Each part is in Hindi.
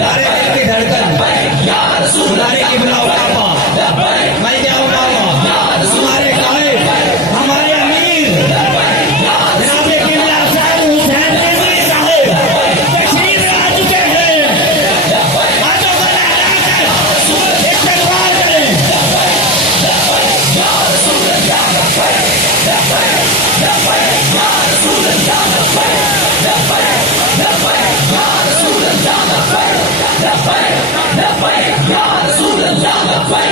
नारे की धड़कन या रसूल नारे की बुलावा मैं जाऊंगा हमारे काहे हमारे अमीर जनाब किबला साहब हुसैन नजवी साहब तशरीफ ला चुके हैं हाथों को लहरा कर इस्तकबाल करें या रसूल अल्लाह लबैक लबैक लबैक या रसूल अल्लाह लबैक लबैक लबैक या रसूल अल्लाह लबैक लबैक लबैक या रसूल अल्लाह लबैक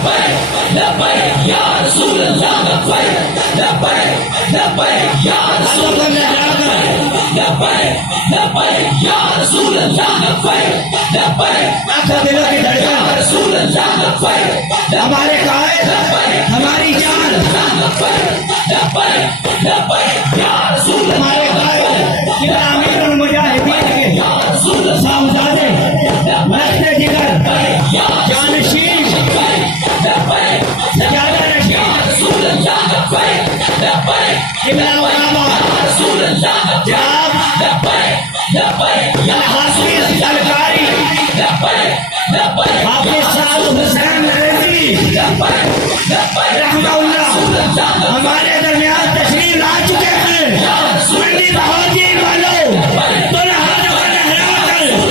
लबैक लबैक या रसूल अल्लाह लबैक लबैक लबैक या रसूल अल्लाह लबैक लबैक या रसूल अल्लाह लबैक लबैक आपका दिलों की धड़कन या रसूल अल्लाह लबैक हमारे काहे हमारी जान लबैक लबैक लबैक या रसूल हमारे काहे किबला अमीरुल मुजाहिदीन के साहबजादे मस्त जिगर जानशीन सजादा नशीन किबला उलामा जनाब हाफिज अलकारी हाफिज साहब हुसैन नजवी रहमतुल्लाह हमारे दरमियान तशरीफ ला चुके हैं मंडी बहादुर वालों तो हाथों को लहरा कर